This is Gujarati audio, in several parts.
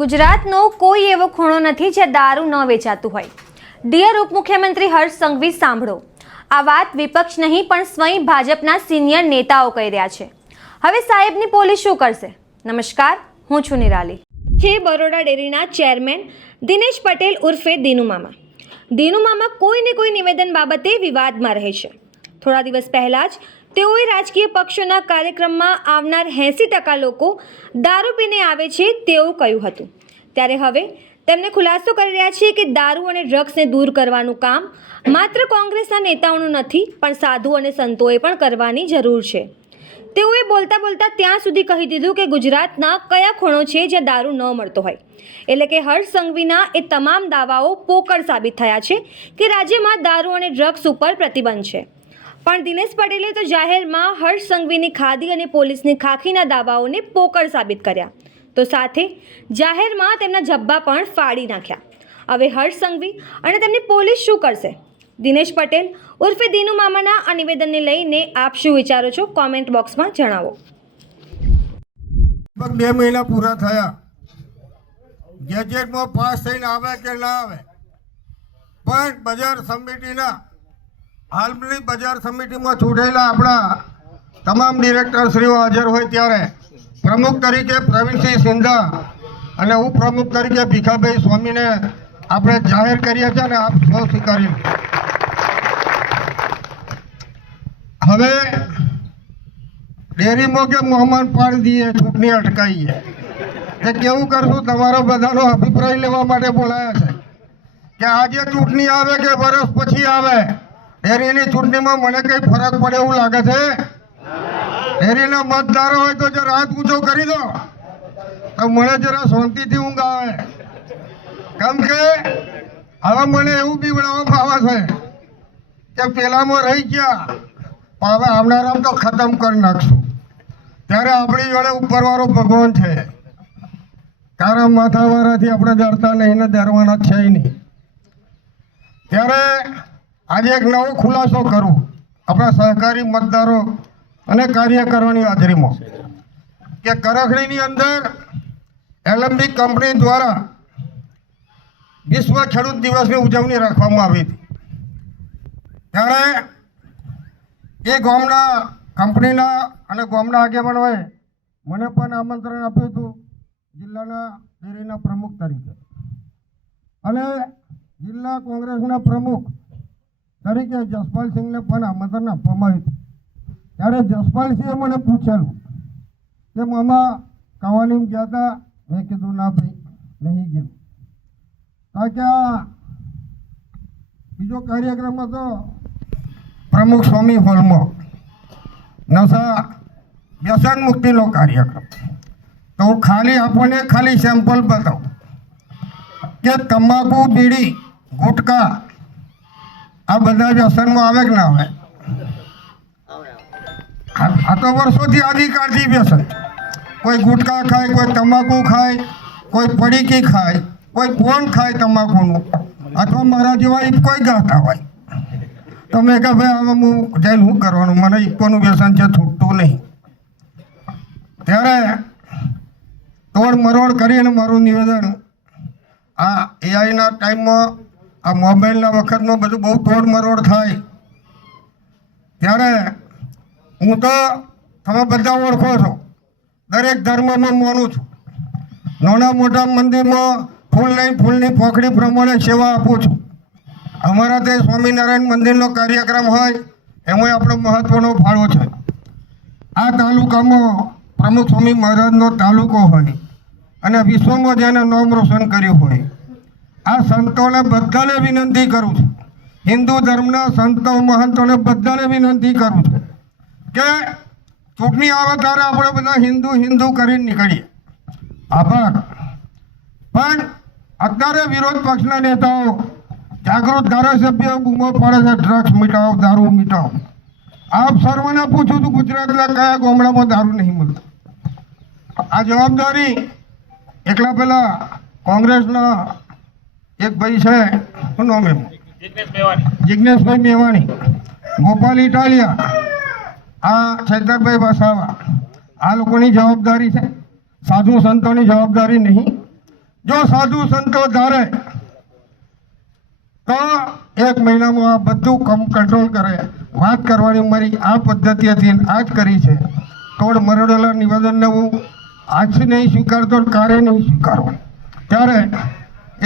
ગુજરાતનો કોઈ એવો ખૂણો નથી જ્યાં દારૂ ન વેચાતું હોય। ડિયર ઉપમુખ્યમંત્રી હર્ષ સંઘવી સાંભળો, આ વાત વિપક્ષ નહીં પણ સ્વયં ભાજપના સિનિયર નેતાઓ કહી રહ્યા છે। હવે સાહેબની પોલીસ શું કરશે? નમસ્કાર, હું છું નિરાલી। છે બરોડા ડેરીના ચેરમેન દિનેશ પટેલ ઉર્ફે દીનુ મામા। દીનુ મામા કોઈને કોઈ નિવેદન બાબતે વિવાદમાં રહે છે। થોડા દિવસ પહેલા જ તેઓએ રાજકીય પક્ષોના કાર્યક્રમમાં આવનાર 80% લોકો દારૂ પીને આવે છે તેવું કહ્યું હતું। ત્યારે હવે તેમને ખુલાસો કરી રહ્યા છે કે દારૂ અને ડ્રગ્સને દૂર કરવાનું કામ માત્ર કોંગ્રેસના નેતાઓનું નથી પણ સાધુ અને સંતોએ પણ કરવાની જરૂર છે। તેઓએ બોલતા બોલતા ત્યાં સુધી કહી દીધું કે ગુજરાતના કયા ખૂણો છે જ્યાં દારૂ ન મળતો હોય। એટલે કે હર્ષ સંઘવીના એ તમામ દાવાઓ પોકળ સાબિત થયા છે કે રાજ્યમાં દારૂ અને ડ્રગ્સ ઉપર પ્રતિબંધ છે। પણ દિનેશ પટેલે તો જાહેરમાં હર્ષ સંઘવીની ખાદી અને પોલીસની ખાખીના દાવાઓને પોકળ સાબિત કર્યા, તો સાથે જાહેરમાં તેમના જબ્બા પણ ફાડી નાખ્યા। હવે હર્ષ સંઘવી અને તેમની પોલીસ શું કરશે? દિનેશ પટેલ ઉર્ફે દીનુ મામાના આ નિવેદનને લઈને આપ શું વિચારો છો? કોમેન્ટ બોક્સમાં જણાવો। 2 મહિના પૂરા થયા, ગેજેટમાં પાસ થઈને આવે કે ના આવે, પણ બજાર સમિતિના હાલની બજાર સમિતિમાં ચૂંટાયેલા આપણા તમામ ડિરેક્ટરશ્રીઓ હાજર હોય ત્યારે પ્રમુખ તરીકે પ્રવીણસિંહ સિંધા અને ઉપપ્રમુખ તરીકે ભીખાભાઈ સ્વામીને આપણે જાહેર કર્યા છે અને આપ સૌ સ્વીકારી। હવે ડેરીમાં કે મહેમાન પાડી દઈએ, ચૂંટણી અટકાઈએ કે કેવું કરશું? તમારો બધાનો અભિપ્રાય લેવા માટે બોલાયા છે કે આજે ચૂંટણી આવે કે વર્ષ પછી આવે, ડેરીની ચૂંટણીમાં મને કંઈ ફરક પડે એવું લાગે છે? ડેરીના મતદારો હોય તો જરા હાથ ઊંચો કરી દો તો મને જરા શાંતિથી ઊંઘ આવે, કેમ કે હવે મને એવું બીવડાવવામાં આવે છે કે પેલામાં રહી ગયા પણ હવે આવનારામ તો ખતમ કરી નાખશું। ત્યારે આપણી જોડે ઉપરવાળો ભગવાન છે, કારણ માથાવાળાથી આપણે ડરતા નહીં ને ડરવાના છે નહીં। ત્યારે આજે એક નવો ખુલાસો કરું આપણા સહકારી મતદારો અને કાર્યકરોની હાજરીમાં કે કરખડીની અંદર એલેમ્બિક કંપની દ્વારા વિશ્વ ખેડૂત દિવસની ઉજવણી રાખવામાં આવી હતી। ત્યારે એ ગામના કંપનીના અને ગામના આગેવાનોએ મને પણ આમંત્રણ આપ્યું હતું જિલ્લાના ડેરીના પ્રમુખ તરીકે, અને જિલ્લા કોંગ્રેસના પ્રમુખ તરીકે જસપાલસિંહને પણ આમંત્રણ આપવામાં આવ્યું। ત્યારે જસપાલસિંહે મને પૂછેલું કે મામા કવાલીમ ગયા હતા? મેં કીધું ના ભાઈ, નહીં ગયું, કારણ કે આ બીજો કાર્યક્રમ હતો પ્રમુખ સ્વામી હોલમાં, નશા વ્યસન મુક્તિનો કાર્યક્રમ। તો હું આપણને ખાલી સેમ્પલ બતાવું કે તમાકુ, બીડી, ગુટકા આ બધા વ્યસનમાં આવે કે ના આવે? આ તો વર્ષોથી આદિકાળથી વ્યસન, કોઈ ગુટકા ખાય, કોઈ તમાકુ ખાય, કોઈ પડીકી ખાય, કોઈ પોન ખાય તમાકુનું, અથવા મારા જેવા ઈપકોય ગાતા હોય તો મેં કહે ભાઈ હવે હું જઈને શું કરવાનું, મને ઈપકોનું વ્યસન છે, છૂટતું નહીં। ત્યારે તોડ મરોડ કરીને મારું નિવેદન આ એઆઈના ટાઈમમાં આ મોબાઈલના વખતનું બધું બહુ તોડ મરોડ થાય, ત્યારે હું તો તમે બધા ઓળખો છો, દરેક ધર્મમાં માનું છું, નાના મોટા મંદિરમાં ફૂલની પોખડી પ્રમાણે સેવા આપું છું। અમારા તે સ્વામિનારાયણ મંદિરનો કાર્યક્રમ હોય એમાં આપણો મહત્ત્વનો ફાળો છે। આ તાલુકામાં પ્રમુખ સ્વામી મહારાજનો તાલુકો હોય અને વિશ્વમાં જેને નામ રોશન કર્યું હોય, આ સંતોને બધાને વિનંતી કરું છું, હિન્દુ ધર્મના સંતો મહંતોને બધાને વિનંતી કરું છું કે ચૂંટણી આવે ત્યારે આપણે બધા હિન્દુ કરીને નીકળીએ, આભાર। પણ અત્યારે વિરોધ પક્ષના નેતાઓ જાગૃત ધારાસભ્ય બૂમો પાડે છે ડ્રગ્સ મિટાવો, દારૂ મિટાવો। આપ સર્વને પૂછું છું ગુજરાતના કયા ગામડામાં દારૂ નહીં મળતો? આ જવાબદારી એકલા પેલા કોંગ્રેસના એક ભાઈ છે, શું નામ એમ, જિજ્ઞેશભાઈ મેવાણી, ગોપાલ ઇટાલિયા, આ છેતરભાઈ વસાવા, આ લોકોની જવાબદારી છે, સાધુ સંતોની જવાબદારી નહીં। જો સાધુ સંતો ધારે તો 1 મહિનામાં આ બધું કંટ્રોલ કરે. વાત કરવાની મારી આ પદ્ધતિથી આ જ કરી છે. તોડ મરડેલા નિવેદનને હું આજથી નહીં સ્વીકારતો, કારે નહીં સ્વીકારો. ત્યારે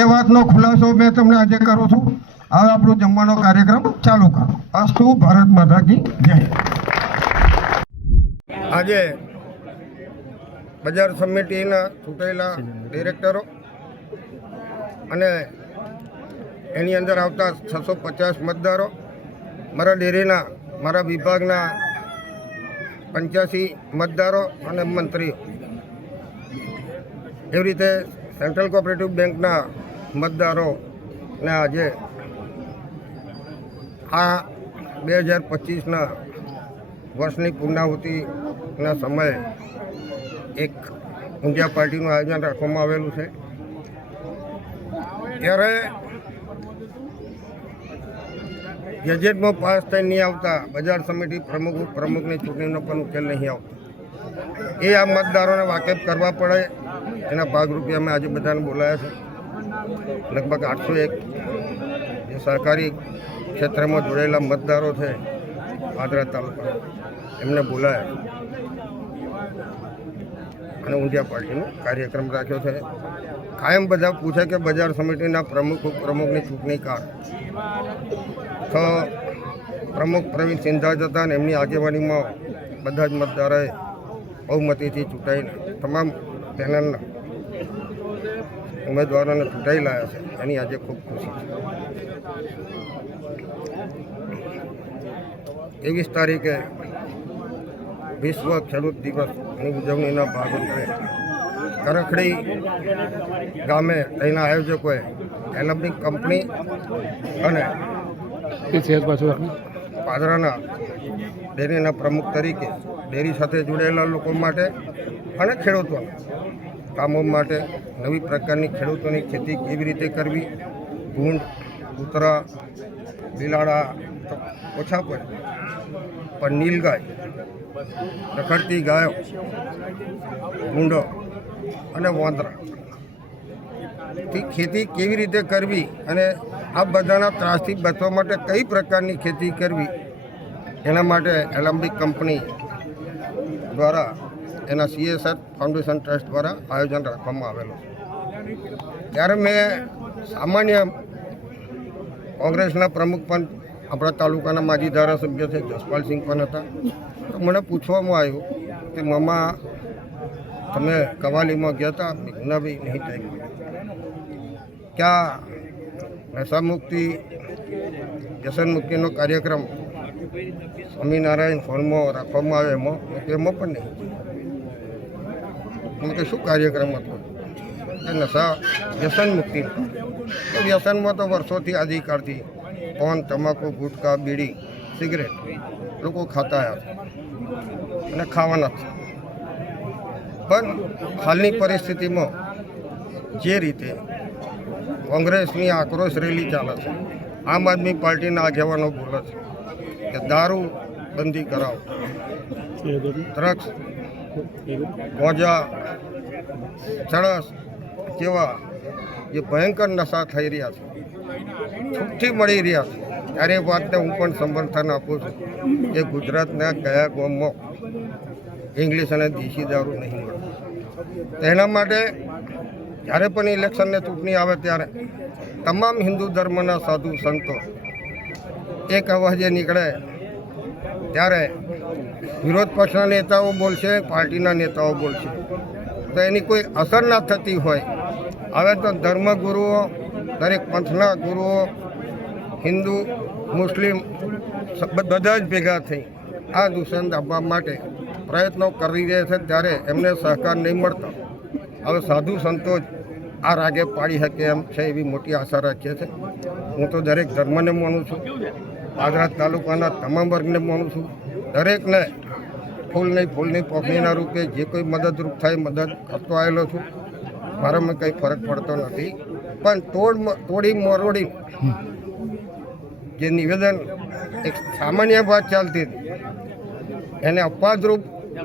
એ વાતનો ખુલાસો મેં તમને આજે કરું છું. હવે આપણો જમવાનો કાર્યક્રમ ચાલુ કરો. અસ્તુ. ભારત માતા કી જય. આજે બજાર સમિતિના ચૂંટાયેલા ડિરેક્ટરો અને એની અંદર આવતા 650 મતદારો, મારા ડેરીના મારા વિભાગના 85 મતદારો અને મંત્રીઓ, એવી રીતે સેન્ટ્રલ કોઓપરેટિવ બેંકના મતદારોને આજે આ 2025ના વર્ષની પૂર્ણાહુતિના સમયે એક ઊંઝા પાર્ટીનું આયોજન રાખવામાં આવેલું છે. ત્યારે ગેજેટમાં પાસ થઈ નહીં આવતા બજાર સમિતિ પ્રમુખની ચૂંટણીનો પણ ઉકેલ નહીં આવતો. એ આ મતદારોને વાકેફ કરવા પડે એના ભાગરૂપે અમે આજે બધાને બોલાયા છે. લગભગ 801 જે સહકારી ક્ષેત્રમાં જોડાયેલા મતદારો છે પાદરા તાલુકા, એમને બોલાયા અને ઊંઝા પાર્ટીનો કાર્યક્રમ રાખ્યો છે. કાયમ બધા પૂછે કે બજાર સમિતિના પ્રમુખની ચૂંટણી કાર તો પ્રમુખ પ્રવીણ સિંધા હતા અને એમની આગેવાનીમાં બધા જ મતદારોએ બહુમતીથી ચૂંટાઈને તમામ પેનલના ઉમેદવારોને ચૂંટાઈ લાવ્યા છે. એની આજે ખૂબ ખુશી છે. 21 તારીખે વિશ્વ ખેડૂત દિવસની ઉજવણીના ભાગરૂપે કરખડી ગામે તેના આયોજકોએ એલમ્બિક કંપની અને પાદરાના ડેરીના પ્રમુખ તરીકે ડેરી સાથે જોડાયેલા લોકો માટે અને ખેડૂતો કામો માટે નવી પ્રકારની ખેડૂતોની ખેતી કેવી રીતે કરવી, ભૂંડ, કૂતરા, બિલાડા તો ઓછા પડે પણ નીલગાય, રખડતી ગાયો, ભૂંડો અને વાંદરાથી ખેતી કેવી રીતે કરવી અને આ બધાના ત્રાસથી બચવા માટે કઈ પ્રકારની ખેતી કરવી એના માટે એલમ્બિક કંપની દ્વારા એના CSR ફાઉન્ડેશન ટ્રસ્ટ દ્વારા આયોજન રાખવામાં આવેલું છે. ત્યારે મેં સામાન્ય કોંગ્રેસના પ્રમુખ પણ આપણા તાલુકાના માજી ધારાસભ્ય છે જસપાલસિંહ પણ હતા. તો મને પૂછવામાં આવ્યું કે મામા તમે કવાલીમાં ગયા હતા, નવી નહીં થઈ ક્યાં નશામુક્તિ વ્યસનમુક્તિનો કાર્યક્રમ સ્વામિનારાયણ હોલમાં રાખવામાં આવે એમાં પણ નહીં. કે શું કાર્યક્રમ હતો કે નશા વ્યસનમુક્તિ. તો વ્યસનમાં તો વર્ષોથી આદિકાળથી પાન, તમાકુ, ગુટકા, બીડી, સિગરેટ લોકો ખાતા આવ્યા અને ખાવાના છે. પણ હાલની પરિસ્થિતિમાં જે રીતે કોંગ્રેસની આક્રોશ રેલી ચાલે છે, આમ આદમી પાર્ટીના આગેવાનો બોલે છે કે દારૂ બંધી કરાવો, ડ્રગ્સ, ગાંજા, ચરસ જેવા જે ભયંકર નશા થઈ રહ્યા છે, છૂટથી મળી રહ્યા છે, ત્યારે એ વાતને હું પણ સમર્થન આપું છું કે ગુજરાતના કયા ગામમાં ઇંગ્લિશ અને દેશી દારૂ નહીં મળે. તેના માટે જ્યારે પણ ઇલેક્શનને ચૂંટણી આવે ત્યારે તમામ હિન્દુ ધર્મના સાધુ સંતો એક અવાજે નીકળે. ત્યારે વિરોધ પક્ષના નેતાઓ બોલશે, પાર્ટીના નેતાઓ બોલશે, તો એની કોઈ અસર ના થતી હોય. હવે તો ધર્મગુરુઓ, દરેક પંથના ગુરુઓ, હિન્દુ, મુસ્લિમ બધા જ ભેગા થઈ આ દૂષણ દાબવા માટે પ્રયત્નો કરી રહ્યા છે. ત્યારે એમને સહકાર નહીં મળતો. હવે સાધુ સંતો જ આ રાગે પાડી શકે એમ છે એવી મોટી આશા રાખીએ છીએ. હું તો દરેક ધર્મને માનું છું, પાદરા તાલુકાના તમામ વર્ગને માનું છું. દરેકને ફૂલની પોખણીના રૂપે જે કોઈ મદદરૂપ થાય મદદ કરતો આવેલો છું. મારામાં કંઈ ફરક પડતો નથી. પણ તોડી મરોડી જે નિવેદન એક સામાન્ય વાત ચાલતી હતી એને અપવાદરૂપ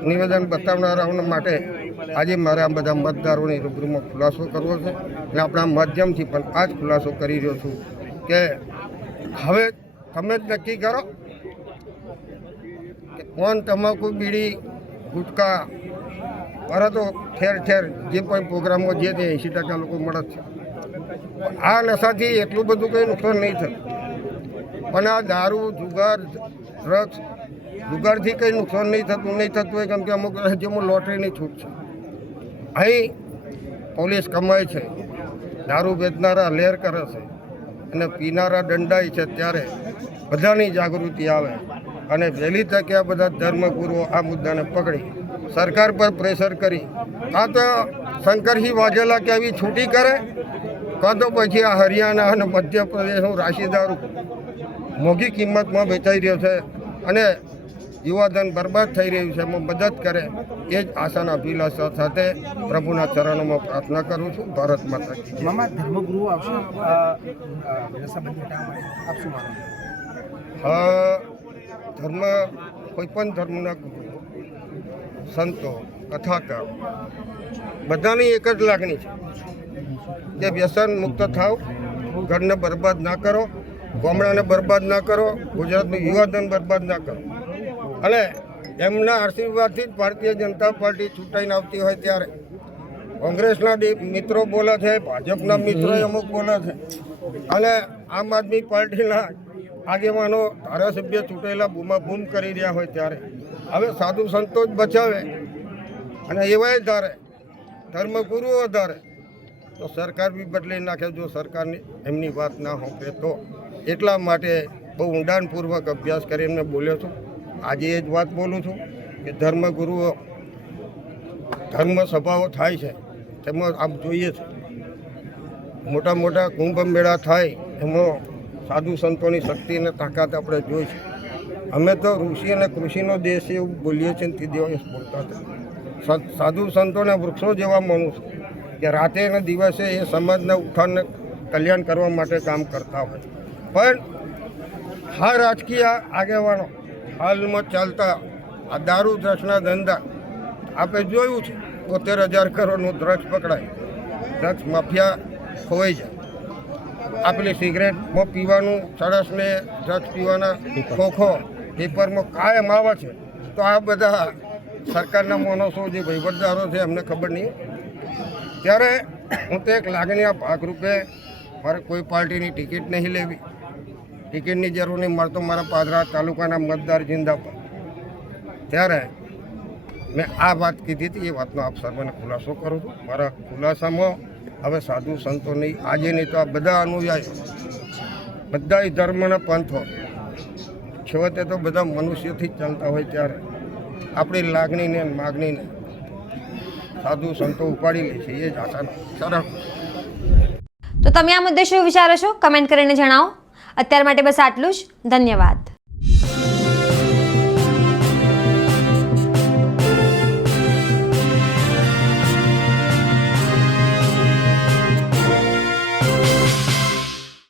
નિવેદન બતાવનારાઓ માટે આજે મારે આ બધા મતદારોની રૂબરૂમાં ખુલાસો કરવો છે અને આપણા માધ્યમથી પણ આ જ ખુલાસો કરી રહ્યો છું કે હવે તમે જ નક્કી કરો કે કોણ તમાકુ બીડી ગુટકા મારા તો ઠેર ઠેર જે પણ પ્રોગ્રામો જે તે 80% લોકો મળે છે. આ નશાથી એટલું બધું કંઈ નુકસાન નહીં થતું, પણ આ દારૂ જુગાર ડ્રગ્સ જુગારથી કંઈ નુકસાન નહીં થતું હોય, કેમ કે અમુક રાજ્યોમાં લોટરીની છૂટ છે. અહીં પોલીસ કમાય છે, દારૂ વેચનારા લેર કરે છે અને પીનારા દંડાય છે. ત્યારે બધાની જાગૃતિ આવે અને વહેલી તકે આ બધા ધર્મગુરુઓ આ મુદ્દાને પકડી સરકાર પર પ્રેશર કરી કાં તો શંકરસિંહ વાઘેલા કે આવી છૂટી કરે, કાં તો પછી આ હરિયાણા અને મધ્યપ્રદેશનું રાશી દારૂ મોંઘી કિંમતમાં વેચાઈ રહ્યો છે અને યુવાધન બરબાદ થઈ રહ્યું છે, એમાં મદદ કરે એ જ આશાના અભિલાષા સાથે પ્રભુના ચરણોમાં પ્રાર્થના કરું છું. ભારત માતા કી જય. મામા ધર્મગુરુઓ આવશે નશાબંધી હટાવવા માટે, આપ શું માનો? ધર્મ કોઈ પણ ધર્મના ગુરુ સંતો કથાકાર બધાની એક જ લાગણી છે કે વ્યસન મુક્ત થાવ, ઘરને બરબાદ ના કરો, ગામડાને બરબાદ ના કરો, ગુજરાતનું યુવાધન બરબાદ ના કરો. અને એમના આશીર્વાદથી જ ભારતીય જનતા પાર્ટી ચૂંટાઈને આવતી હોય ત્યારે કોંગ્રેસના મિત્રો બોલે છે, ભાજપના મિત્રો અમુક બોલે છે અને આમ આદમી પાર્ટીના આગેવાનો ધારાસભ્ય ચૂંટાયેલા બૂમાબૂમ કરી રહ્યા હોય ત્યારે હવે સાધુ સંતો જ બચાવે અને એવાય ધારે ધર્મગુરુઓ ધારે તો સરકાર બી બદલી નાખે, જો સરકારની એમની વાત ના હોંપે તો. એટલા માટે બહુ ઊંડાણપૂર્વક અભ્યાસ કરીને બોલ્યો છું. આજે એ જ વાત બોલું છું કે ધર્મગુરુઓ ધર્મ સભાઓ થાય છે તેમાં આપ જોઈએ છે મોટા મોટા કુંભ મેળા થાય એમાં સાધુ સંતોની શક્તિ અને તાકાત આપણે જોઈ છે. અમે તો ઋષિ અને કૃષિનો દેશ એવું બોલીએ છીએ તે દિવસ બોલતા હતા. સાધુ સંતોને વૃક્ષો જેવા માનું છું કે રાતે અને દિવસે એ સમાજના ઉત્થાનને કલ્યાણ કરવા માટે કામ કરતા હોય. પણ હા રાજકીય આગેવાનો હાલમાં ચાલતા આ દારૂ દ્રગ્સના ધંધા આપણે જોયું છે. 73,000 કરોડનું ડ્રગ્સ પકડાય, ડ્રગ્સ માફિયા ખોવાઈ જાય. આ પેલી સિગરેટમાં પીવાનું ચરસને ડ્રગ્સ પીવાના ખોખો પેપરમાં કાયમ આવે છે. તો આ બધા સરકારના માણસો જે વહીવટદારો છે એમને ખબર નહીં. ત્યારે હું તો એક લાગણીના ભાગરૂપે મારે કોઈ પાર્ટીની ટિકિટ નહીં લેવી, ટિકિટની જરૂર નહીં, મળતો મારા પાદરા તાલુકાના મતદાર જિંદાબાદ. ત્યારે મેં આ વાત કીધી હતી, એ વાતનો આપ સર્વને ખુલાસો કરું છું. મારા ખુલાસામાં હવે સાધુ સંતો નહીં, આજે નહીં તો આ બધા અનુયાયીઓ, બધા ધર્મના પંથો છેવટે તો બધા મનુષ્યથી જ ચાલતા હોય ત્યારે આપણી લાગણીને માગણીને સાધુ સંતો ઉપાડી લે છે. એ જ આશાનો સરળ. તો તમે આ મુદ્દે શું વિચારો છો? કમેન્ટ કરીને જણાવો. અત્યાર માટે બસ આટલું જ. ધન્યવાદ.